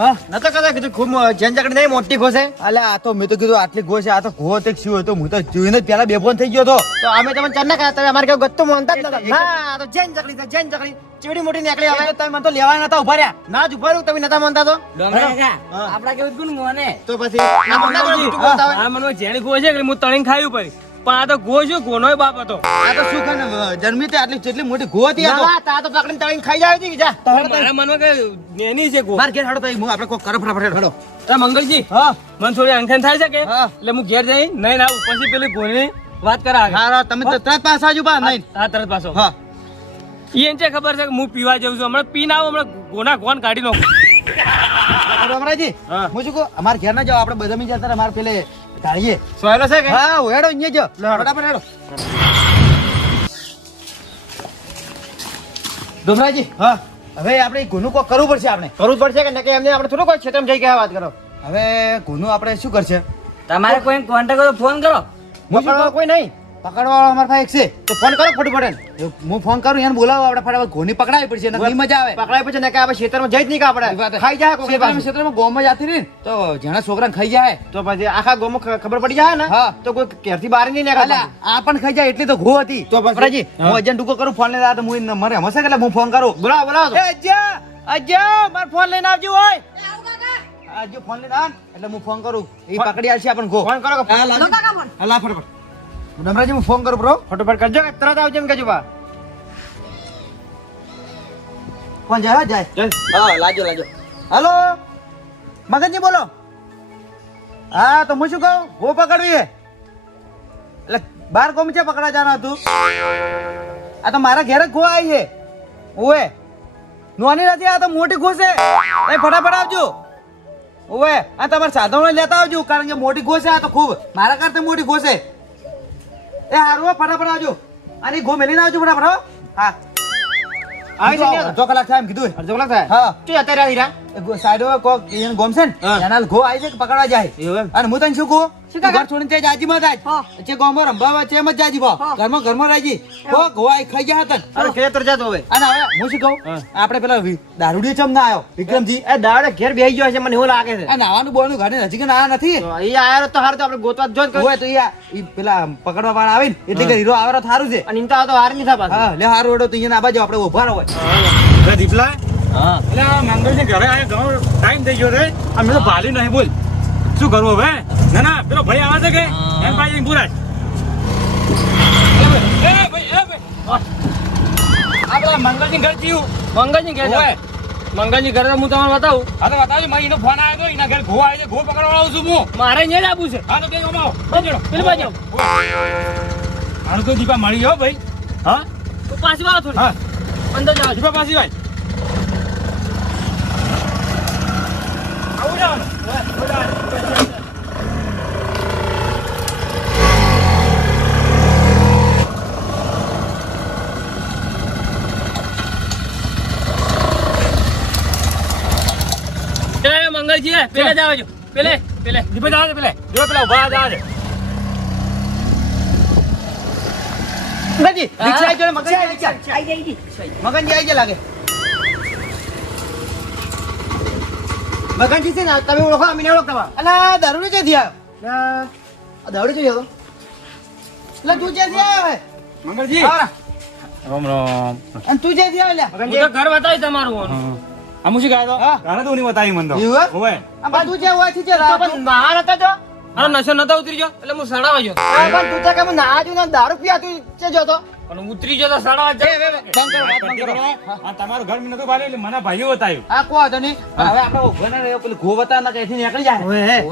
હા નતો કહેતા કીધું ખૂબ જેન ચકડી નહીં મોટી ઘો છે. અલે આ તો મેં તો કીધું આટલી ગો છે આ તો ઘો તે શું હતો હું તો જોઈને જ પેલા બેફોન થઈ ગયો હતો. તો અમે તમને ચરના કહ્યા તમે અમારે કેવું ગત્તું માનતા જ નતા. ના આ તો જેન ચકડી છે જેન ચકડી ચીવડી મોટી નીકળી આવે. તમે મને તો લેવા નતા ઉભા રહ્યા. ના જ ઉભા રહું તમે નતા માનતા તો આપડા કેવું કોણ મોને તો પછી ના બોલતા હોય, જૂઠું બોલતા હોય. આ મને જેણી ગો છે એટલે હું તળીને ખાયું પડી પણ આ તો ગો શું ગોનોય બાપ હતો. આ તો શું ખાને જન્મી તે આટલી જેટલી મોટી ગો હતી આ તો. ના તા તો પકડીને તળીને ખાઈ જાય છે જા. મારા મનમાં કે નેની છે ગો. માર ઘેર હાડો તો હું આપણે કોઈ કરો ફટાફટ હાડો. તો મંગલજી હા મને થોડી અંખેન થાય છે કે હા. એટલે હું ઘેર જઈ નહીં ના ઉપરથી પેલી ગોની વાત કરા આગળ. હા તમે તો તરત પાસ આવજો બા નહીં. હા તરત પાછો હા ઈ એને છે ખબર છે કે હું પીવા જાઉં છું હમણાં પીને આવું હમણાં ગોના ગોન કાઢી નાખું. અમરાજી હા. હું શું કહું અમાર ઘેર ના જાઓ આપણે બધા મી જતા અમાર પેલે ઢાળીએ. સોયલો છે કે હા હેડો અહીંયા જો ફટાફટ હેડો. ડોમરાજી હા હવે આપણે ગુનું કોક કરવું પડશે આપણે. કરવું જ પડશે કે નકે એમને આપણે થોડું કોઈ ક્ષેત્રમાં જઈ ગયા વાત કરો. હવે ગુનું આપણે શું કરશે? તમારે કોઈ કોન્ટેક્ટ કરો ફોન કરો. પકડવા કોઈ નહીં પકડવાળો અમારા પાસે એક છે. તો ફોન કરો ફટાફટ. હું ફોન કરું એને બોલાવો આપણે ફટાફટ ઘોની પકડાવી પડશે નકર મજા આવે. પકડાય પછી નકે આપણે ક્ષેત્રમાં જઈ જ નહીં કે આપણે ખાઈ જાય કોઈ ક્ષેત્રમાં ક્ષેત્રમાં ગોમાં જાતી રહી ને તો જેના છોકરાને ખાઈ જાય. તો પછી આખા ગામમાં ખબર પડી જાય ને હા. તો કોઈ ઘેરથી બહાર નહીં નીકળે. અલા, આ પણ ખાઈ જાય એટલી તો ઘો હતી. તો પછી? અમરાજી, હું અજ્જાને ટૂંકો કરું ફોન લઈને તો હું મને હમશે કે હું ફોન કરું. બોલાવો બોલાવો એ અજ્જા માર ફોન લઈને આવજો હોય. આજો ફોન લઈને આવ એટલે હું ફોન કરું એ પકડી આવશે આપણને ઘો. ફોન કરો હા લાજો. હા લા ફટાફટ. ડમરાજી હું ફોન કરું બ્રો. ફટાફટ કરજો કે તરત આવજો એમ કહેજો બા. ફોન જાય જાય. ચાલ હા લાજો લાજો. હાલો મગનજી બોલો. હા તો હું શું કહું ઘો પકડવી હે એટલે બાર ગોમ છે પકડા જવાનું હતું. આ તો મારા ઘેર જ ઘો આવી છે. ઓએ નોની નથી આ તો મોટી ઘો છે. એ ફટાફટ આવજો. ઓએ આ તમારે સાધનો લેતા આવજો કારણ કે મોટી ઘો છે આ તો ખૂબ મારા કરતા મોટી ઘો છે. એ હારું હો, ફટાફટ આવજો. આની ઘો મેલીને આવજો ફટાફટ હો. હા આવી છે ને? અડધો કલાક થાય એમ કીધું. અડધો કલાક થાય હા શું અત્યારે આવી રહ્યા? સાઈડ કોક એને ગોમ છે ને હા. એના ઘો આવી છે કે પકડવા જાય. એવું એમ? અને હું તને શું કહું શું કાકા? ઘર છોડીને ત્યાં જાજી માં થાય છે ગોમો રંભાવા છે એમ જ જાજી ભાવ ઘરમાં રહેજી કો ઘો આઈ ખાઈ ગયા હતા ને. અરે ખેતર જતો હવે અને હવે હું શું કહું આપણે પેલા દારૂડી ચમ ના આવ્યો વિક્રમજી એ દાડે ઘેર બેસી ગયો છે મને એવું લાગે છે. આ નાવાનું બોવાનું ઘરે નજીક ના નથી. તો અહીં આયો તો હારું તો આપણે ગોતવા જ જો ને હોય તો ઈ પેલા પકડવા વાળા આવે ને એટલે કે હીરો આવે તો સારું છે. અને ઇન તો આ તો હાર નહીં થાય પાછું. હા લે હારું એડો તો અહીંયા ના બાજુ આપણે ઉભા રહો. અરે દીપલા હા એટલે આ મંગળજી ઘરે આયા ઘણો ટાઈમ થઈ ગયો છે અમે તો ભાલી નહીં બોલ શું કરવું હવે ના ના પેલો ભાઈ આવે છે કે એમ ભાઈ પૂરા આપડા મંગળજી ઘર જીવ મંગળજી ઘર ઓય. મંગળજી ઘરે તો હું તમને બતાવું. હા તો બતાવજો મારી એનો ફોન આવ્યો હતો એના ઘરે ઘો આવી છે ઘો પકડવા આવું છું હું મારે અહીંયા જ આપવું છે. હા તો કે આવો પેલી બાજુ હારું તો દીપા મળી ગયો ભાઈ હા તો પાછી વાળો થોડી હા અંદર જાવ દીપા પાછી ભાઈ આવું જવાનું મંગળજી પેલે જાવ છો પેલે દીપા જવા દે પેલે જો પેલા ઉભા જવા દે મગનજી રિક્ષા આવી ગયો મગનજી આવી ગયા. મગનજી આવી ગયા લાગે. મગનજી છે ને તમે ઓળખો અમે નહીં ઓળખતા બા. અલા દારૂડી ક્યાંથી આવ્યો? આ દાવડી જોઈએ તો એટલે તું ક્યાંથી આવ્યો હે? મંગળજી આવરા. રામ રામ અને તું ક્યાંથી આવ્યો લ્યા? હું તો ઘર બતાવી તમારું આ મુશી ગાયો હા. ગાને તો નહીં બતાવી મને તો એવું હે? ઓય આ બધું જે હોય છે જે તો રાત પણ બહાર હતા જો અરે નશો નતો ઉતરી ગયો એટલે હું સડાવા ગયો આ પણ તું તો કેમ ના આજો ને દારૂ પીયા તું છે જોતો પણ ઉતરી ગયો તો સડાવા જ બંધ કરો વાત બંધ કરો. આ તમારું ઘર મેં નતું ભાલે એટલે મને ભાઈઓ બતાવ્યું આ કો હતો નહીં હવે આપણે ઉભો ના રહ્યો પેલું ઘો બતા ના કઈથી નીકળી જાય.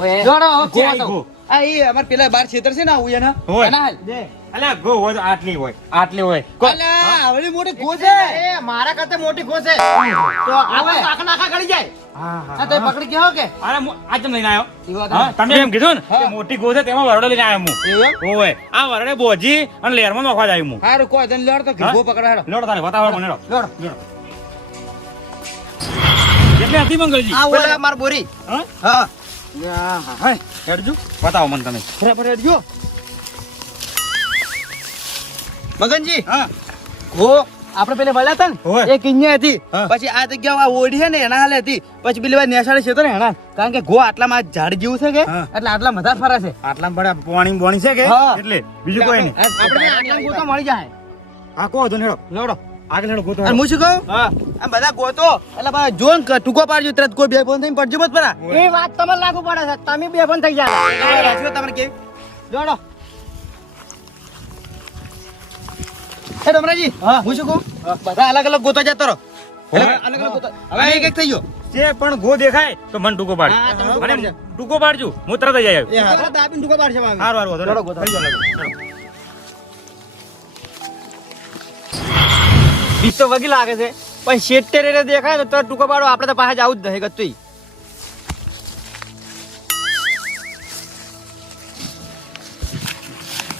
ઓએ જોડો હવે ઘો ક્યાં બતાવો. ઘો? આ ઈ અમાર પેલા બાર ક્ષેત્ર છે ને આવું એના હોય. એના હાલ. અલ્યા ગો હોય તો આટલી હોય અલા, આવડી મોટી ઘો છે. એ મારા કરતા મોટી ખોસ છે તો આપણે આખા નાખા ગળી જાય. આ તો પકડી ગયો કે અરે આજ તમે લઈને આવ્યો ઈ વાત હા તમે એમ કીધું ને હા. કે મોટી ગો છે તેમાં વરડો લઈને આવ્યો એવું હું ઓય આ વરડે બોજી અને લેરમાં નોખવા જાય હું હારું કો તને લડ તો હા? ઘો પકડા હેડો લોડો તારે બતાવો મને લોડો લડ લોડો કેટલી હતી મંગળજી આ પેલા ઓલા માર બોરી હા હા હા હેડજો બતાવો મને તમે ફટાફટ હેડજો મગનજી હા ઘો આપણે પેલે વળ્યા હતા હોય. ને એ કિન્યા હતી હા. પછી આ જગ્યા આ ઓઢી છે ને એના હાલે હતી પછી પેલી વાર નેસાડે છે તો ને એના કારણ કે ગો આટલામાં ઝાડ જેવું છે કે હા. એટલે આટલા બધા ફરે છે આટલા પડે પાણી બોણી છે કે હા. એટલે બીજું કોઈ નહીં આપણે આટલા ગોતો મળી જાય હા કહો તો નેડો લોડો આગળ હેડો ગોતો અને હું શું કહું હા આ બધા ગોતો એટલે બા જોન ટૂંકો પાડજો તરત કોઈ બે ફોન થઈને પડજો મત પરા એ વાત તમને લાગુ પડે છે તમે બે પણ થઈ જાય રાખ્યો તમારે કેવી જોડો એ ડમરાજી હા. હું શું કહું બધા અલગ અલગ ગોતો જતો રહો હવે અલગ અલગ ગોતો હવે એક એક થઈ ગયો જે પણ ગો દેખાય તો મને ટૂંકો પાડ હા, તમે ટૂંકો મને પાડજો. ટૂંકો પાડજો હું તરત જ આવી એ હા દાબીને ટૂંકો પાડશે મામી. હારું હારું જોડો ગોતો. થઈ ગયો લગન. બીજ તો વગી લાગે છે પણ શેટ્ટે રે દેખાય તો તરત ટૂંકો પાડો આપણે તો પાસે જ આવું જ નહીં ગતું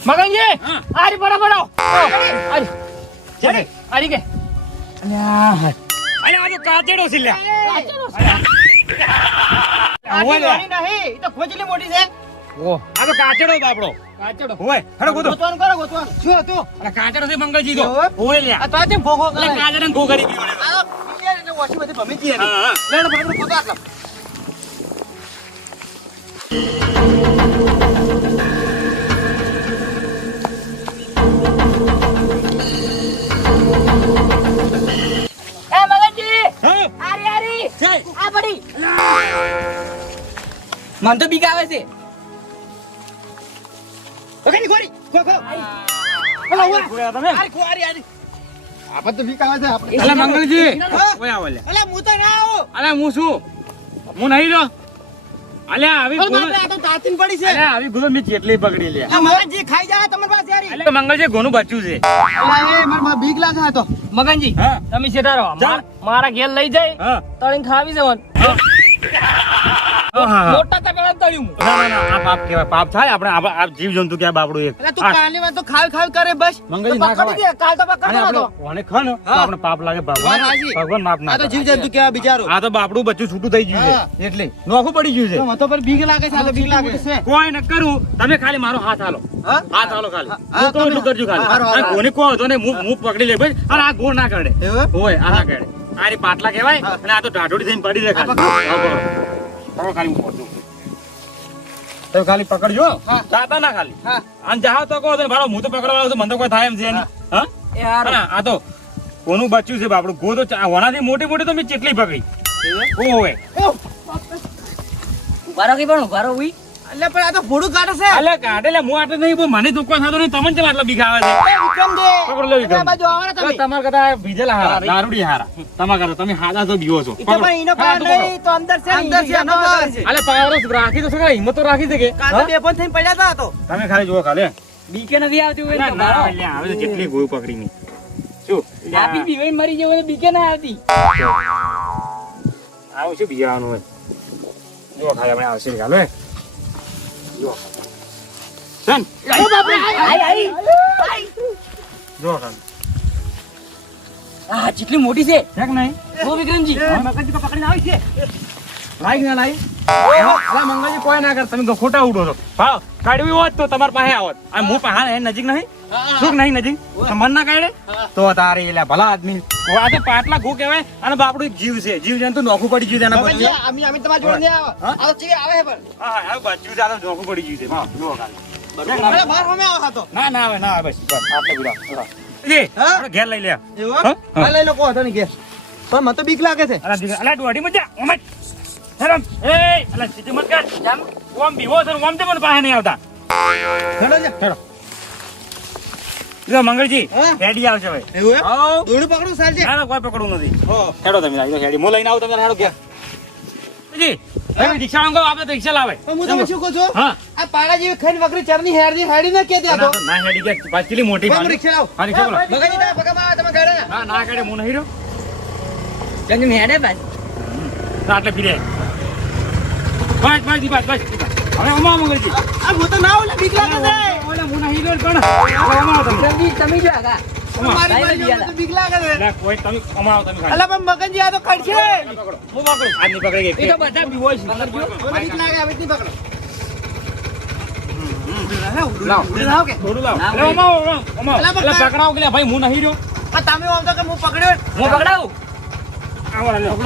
મગનજી હા. આરી બરાબર આવો આરી ચાલે. આરી કે અરે આ તો કાચેડો છે લ્યા ઓય લ્યા. નહીં એ તો ખોજલી મોટી છે આ તો કાચેડો બાપડો કાચડો હોય હેડો ગોતો ગોતવાનું કરો ગોતવાનું શું હતું અરે કાચેડો છે મંગળજી તો ઓય. ઓય લ્યા આ તો આજે ભોગો એટલે કાચેડાને ગો કરી દીધો લ્યા. આ પિયર એટલે ઓછી બધી ભમી ગઈ એની. હા, હા. લેડો ફટાફટ ગોતો આટલા. એ મગનજી હા. આરી આરી જય. આ પડી મન તો બીક આવે છે ઓકે ની ગોરી ખો ખો અલા, ઓય. ઓય, તમે આરી ખો આરી આરી આપણ તો બીક આવે છે આપણે અલા મંગળજી હા? ઓય આવો લ્યા અલા હું તો ના આવું અલા હું શું હું નહીં રહ્યો અલ્યા આવી અરે ગુનો બાપરે, આ તો દાંતીન પડી છે અલ્યા આવી ગુનો મેં જેટલી પકડી લ્યા આ મગનજી ખાઈ જાય તમારી પાસે યારી અલ્યા મંગળજી ગોનું બચ્યું છે અલા એ મને બીક લાગે આ તો મગનજી હા. તમે શેઠા રહો ચાલ. મારા ઘેર લઈ જાય હા તળીને ખાવી છે મન હા. મોટા તકડા તળ્યું હું. ના, ના, ના, આ પાપ કહેવાય પાપ થાય આપણે આ જીવ જંતુ ક્યાં બાપડું એક અલા તું આ કાલે વાત તો ખાવ ખાવ કરે બસ મંગળજી તો ના પકડી ખવાય. દે કાલ તો અને પકડવાનો આપણે હતો કોને ખાવ ને તો હા. આપણે પાપ લાગે ભગવાન વાત સાચી. ભગવાન માફ ના આ તો કરે. જીવ જંતુ કેવા બિચારો આ તો બાપડું બચ્ચું છૂટું થઈ ગયું હા. છે એટલે નોખું પડી ગયું છે મને તો પર બીક લાગે છે આ તો બીક લાગે છે કોઈ ન કરું તમે ખાલી મારો હાથ હાલો હા હાથ હાલો ખાલી હા, હું તો એટલું કરજો ખાલી હારું, હારું, અને કોને કહો તો ને હું પકડી લે ભાઈ અને આ ગોળ ના કરે એવું હોય આ ના કરે આ રી પાટલા કહેવાય હા. અને આ તો ઢાઢોડી થઈને પડી રહે ખાલી પકડો. હા, પકડો. પકડો ખાલી હું પકડું. તમે ખાલી પકડજો હા. જાતા ના ખાલી હા અને જાઓ તો કહો તો ને ભાડો હું તો પકડવા આવું છું, મને તો કોઈ થાય એમ છે નહીં હા એ હારું. હા, આ તો કોનું બચ્યું છે બાપડું ગો તો વણાથી મોટી મોટી તો મેં ચેટલી પકડી ઓય ઉભારો કે પણ ઉભારો ઉઈ એટલે પણ આ તો ફોડું કાઢે છે અલે કાઢે લે હું આટલે નહીં બોલ મને ધોકો થતો નહીં તમને કેમ આટલા બીક આવે છે વિક્રમ દે પકડો લે વિક્રમ. આ બાજુ આવો ને તમે તમારા કરતા ભીજેલા હારા દારૂડી હારા તમારા કરતા તમે હાદા તો બીવો છો ઈ તો પણ એનો પાર નહીં તો અંદર છે અંદર છે એનો પાર છે અલે પાવર રાખી તો શકાય હિંમત તો રાખી શકે કાલ તો બે ફોન થઈને પડ્યા હતા આ તો તમે ખાલી જુઓ ખાલી બીકે નથી આવતી હોય ના તો ના મારો. અલ્યા, આવે તો જેટલી ગોળ પકડી ની શું આપી બીવાઈને મરી જવું હોય તો બીકે ના આવતી આવું શું બીજાવાનું હોય જુઓ ખાલી આપણે આવશે ખાલો હે જુઓ સન જુઓ ખાલી આ જેટલી મોટી છે છે કે નહીં ઓ વિક્રમજી મગનજી તો પકડીને આવી છે લાઈક ના લાઈક અલા મંગળજી કોઈ ના કર તમે તો ખોટા ઉડો છો ભાવ કાઢવી હોત તો તમારા પાસે આવત આ હું પાસે નજીક નહીં શું નહીં નજીક મન ના કાઢે તો તારે એટલે ભલા આદમી આ તો પાટલા ઘો કહેવાય અને બાપડું એક જીવ છે જીવ જંતુ નોખું પડી ગયું છે એના મગનજી પછી અમે તમારા જોડે નહીં આવો હા? આ તો ચીવી આવે છે પણ હા હા આ બચ્યું છે આ તો નોખું પડી ગયું છે હા જુઓ ખાલી અરે બહાર અમે આવો હતો ના ના આવે ના આવે બસ બસ આટલે બુડા એ હા? આપણે ઘેર લઈ લે એવું હા? હા. આ લઈ લો કો હતો ને કે પણ મને તો બીક લાગે છે અલા દીકરા અલા ડોડી મત જા ઓમટ હેરામ એ અલા સીધી મત કર જામ ઓમ બીવો છે ને ઓમ તે મને પાસે નહીં આવતા હેડો જા હેડો જો મંગળજી હા? હેડી આવશે ભાઈ એવું એમ આવ દોડું પકડું સાલ છે ના ના કોઈ પકડવું નથી હો હેડો તમે લાવી હેડી હું લઈને આવું તમે હેડો ઘેર જી હવે રિક્ષા માંગો આપણે તો રિક્ષા લાવે પણ હું તમે શું કહું છું હા આ પાડા જેવી ખાઈને વગરી ચરની હેડી ના કે ત્યાં તો ના હેડી કે પાછલી મોટી હું રિક્ષા લાવ હા રિક્ષા બોલો મગનજી તમે પગામાં આવે તમે ગાડે ના ના કાઢે હું નહીં રહ્યો તમે હેડે ભાઈ ના એટલે ફીરે બસ બસ જી બસ બસ હવે અમા મંગળજી આ હું તો ના આવું ને બીક લાગે છે ઓલે હું નહીં રહ્યો પણ અમા તમે જલ્દી તમે જો આગા મારી લાઈ બાજુ તો બીક લાગે છે એટલે કોઈ તમે અમા તમે ખાલી અલા પણ મગનજી આ તો કડશે પકડો હું પકડું આજ નહીં પકડી એ ગઈ તો બધા બીવો છે મને બીક લાગે હવે નહીં પકડો લાવ. ઉડી લાવ કે થોડું લાવ ના, અરે અમા અમા અલા, એટલે પકડાવ કે લે ભાઈ હું નહીં રહ્યો તમે આમ તો કે હું પકડ્યો હું પકડાવું આવો લે પકડો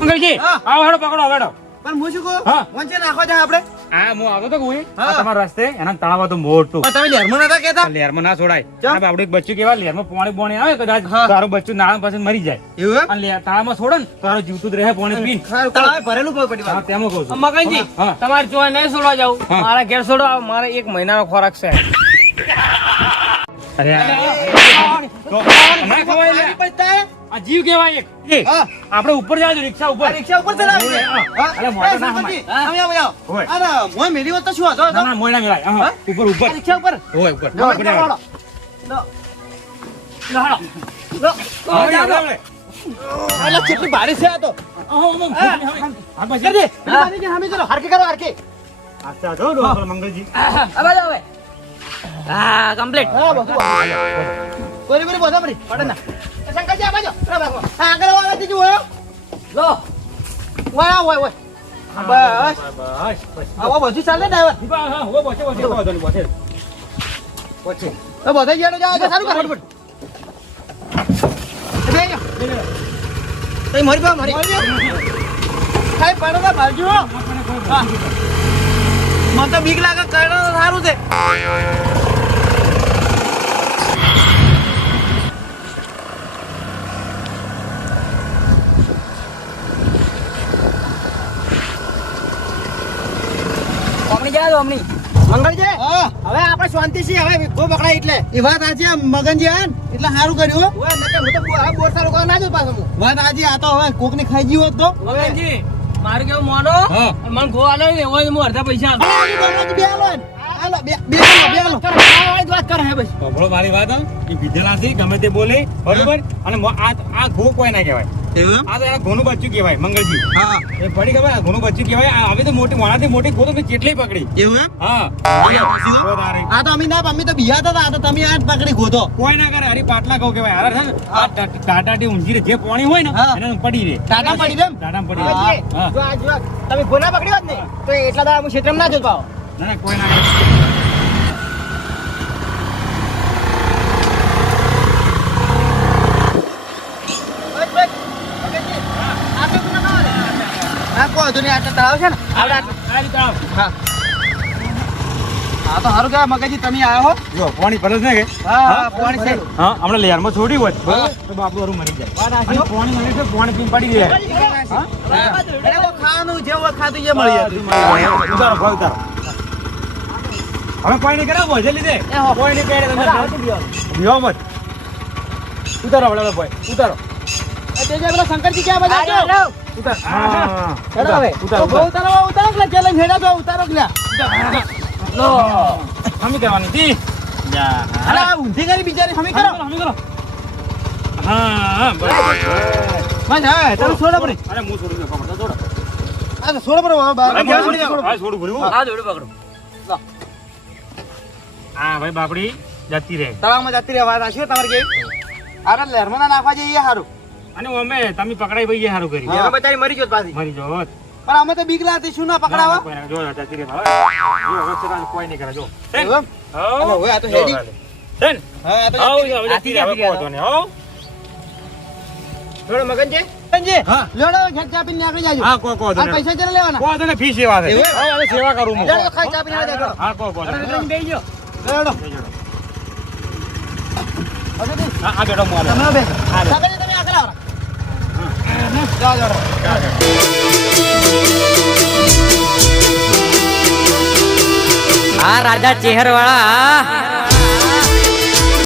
મંગલજી હા. આવો હેડો પકડો હેડો પણ હું શું કહું હા. વંચે નાખવા જાય આપણે આ હું આવતો તો કોઈ હા. તમારા રસ્તે એના તળાવ હતું મોટું પણ તમે લેરમાં નતા કહેતા લેરમાં ના છોડાય ચમ? આ બાપડું એક બચ્ચું કેવા લેરમાં પાણી બોણી આવે કદાચ હા. તારું બચ્ચું નાળા પાસે મરી જાય એવું એમ? અને તળાવમાં છોડે ને તારું જીવતું જ રહે પાણી પીને સારું, તળાવે ભરેલું પડી હા વાત. તેમાં કહું છું મગનજી હા. તમારે જોઈ નહીં છોડવા જાવ હા. મારા ઘેર છોડો મારે 1 મહિનાનો ખોરાક છે અરે તો ના ખવાય લે. પાણી પડતા હે? આ જીવ કેવાય એક એ, હા. આપણે ઉપર જાજો રિક્ષા આ ઉપર રિક્ષા ઉપર ચલાવી દે. હા. હા. અરે મોટો એ ના સરપંચજી, હમાય. આમ આવો, આવો. હોય. અરે, મોય મેલી હોત તો શું હતો? ના ના મોય ના મેલાય હા, હા? ઉપર ઉપર આ રિક્ષા ઉપર હોય ઉપર લો, ઉપર લો, જાઓ. લો. લો. લો, લો. હા, જાઓ, જાઓ, લે. અલા, કેટલી ભારી છે આ તો. હા, બસ. કરજે. પેલી બાજુથી સામે ચલો. હરખી કરો, હરખી. અચ્છા, જો લો, પેલા મંગલજી આ બાજુ હવે હા કમ્પ્લીટ હા, બધું. બોરી, બોરી, બોધા બોરી. પડે ના. એ શંકરજી, આ બાજુ. રો, બાજુ. હા, આગળ આવો, આગળ જજો, હોય. લો. હોય, હોય, હોય. બસ. બસ બસ આવો બધું ચાલે ડ્રાઈવર. હા હા હો બોચે બોચે બોચે બોચે પછી તો બધા ગયેલો જાવ તો સારું કર ફટફટ. એ બેજો. તઈ મરી પા મરી. સાહેબ પડો ભાજો. હા. મને તો બીક લાગે કરડો તો સારું છે. અમની જા દો અમની મંગળજી હા. હવે આપણે શાંતિ છીએ હવે વિભો પકડાય એટલે એ વાત આજે મગનજી આયા ને એટલે સારું કર્યું હો. ઓય નકર હું તો બોર સારું કરવા ના જ પાછો હું વાત આજે આ તો હવે કોક ને ખાઈ ગયું હોત તો. મગનજી મારું કેવું મોનો હા. અને મને ગો આલો ને હોય હું અડધા પૈસા આપું. અરે, આજે મગનજી બે આલો ને. આલો, બે આલો, બે આલો. વાળી વાત કરે હે બસ સાંભળો મારી વાત હો. એ વિધેલાથી ગમે તે બોલે બરોબર અને આ ઘો કોઈ ના કહેવાય એવું એમ? આ તો એના ઘોનું બચ્ચું કહેવાય મંગલજી હા. એ પડી ખબર આ ઘોનું બચ્ચું કહેવાય આ હવે તો મોટી મોણાથી મોટી ઘો તો મેં કેટલી પકડી એવું એમ? હા તો તારે આ તો અમે તો બિહાતા હતા, આ તો તમે આ પકડી ગોતો. કોઈ ના કરે હરી પાટલા ઘઉં કહેવાય હારા છે ને આ ટાટાટી ઊંઘી રે જે પાણી હોય ને હા. એને પડી રે ટાટા પડી દેમ. ટાટામાં પડી રે મંગળજી, હા. જો આ જો તમે ગોના પકડ્યો જ ને તો એટલા દાડા હું ક્ષેત્રમાં ના જ પાવ ના ના કોઈ ના કરે હા, કોઈ વાંધો નહીં, આટલા તળાવ છે ને આ રીતે આવો. હા. હા તો સારું કહેવાય મગનજી તમે આવ્યા હો. જો પાણી પડે છે ને કે હા, હા, પાણી છે. હા હમણાં લેરમાં છોડ્યું હોત હા. તો બાપુ હારું મરી જાય વાત સાચી અને હો. પાણી મળે છે પાણી પીને પડી જાય હા અરે, ઓ ખાવાનું જે હોય ખાધું એ મળી જાય. ઉતારો ભાઈ ઉતારો હવે કોઈ નહીં કરાવો છે લીધે કોઈ નહીં કરે તમે બીઓ મત ઉતારો વળો ભાઈ ઉતારો પેલા શંકરજી ક્યાં બધા છો? ઉતાર હા હેડો હવે. ઉતારો તો બહુ ઉતારો કે ચેલેન્જ હેડા તો ઉતારો કે લ્યા. લો હમી કરવાની હતી અરે આ ઊંધી કરી બિચારી હમી કરો. હમી કરો હા બરાબર બસ હા તમે છોડો પડી. અરે હું છોડી દઉં પકડો છોડો આ તો છોડો પડી બાબા. હા છોડું ભર્યું આ જોડે પકડો હા ભાઈ બાપડી જતી રહે તળાવમાં જતી રહે વાત આશી તમારે કેવી? અરે લહેરમાં ના નાખવા જઈએ સારું. અને અમે તમે પકડાઈ ભાઈ સારું કરી હા. બચારી મરી ગયો પાછી મરી જાઓ પણ અમે તો બીક લાગતી શું ના પકડાવા. જો જતી રહે જો હવે તો કોઈ નહીં કરે જો એવું એમ? અરે હવે આ તો હેડી. ચલ હા આ તો આવ જતી રહી. હવે જતી રહે હવે કોઈ તો નહીં આવ થોડો મગનજી સંજય, હા. લેવડો ખેંચ ચા પીને નીકળી જાજો. હા કોઈ આ પૈસા ચાલે લેવાના. કોઈ તો ફી સેવા છે એવું? હા હવે સેવા કરું હું લેવડો ખાઈ ચા પીને આવી જાજો. હા કોઈ અરે, બેસજો લેવડો. હા આ બેડો મોલે તમે બે. સગડી તમે આગળ આવો. જાઓ, જાઓ. આ રાજા ચેહર વાળા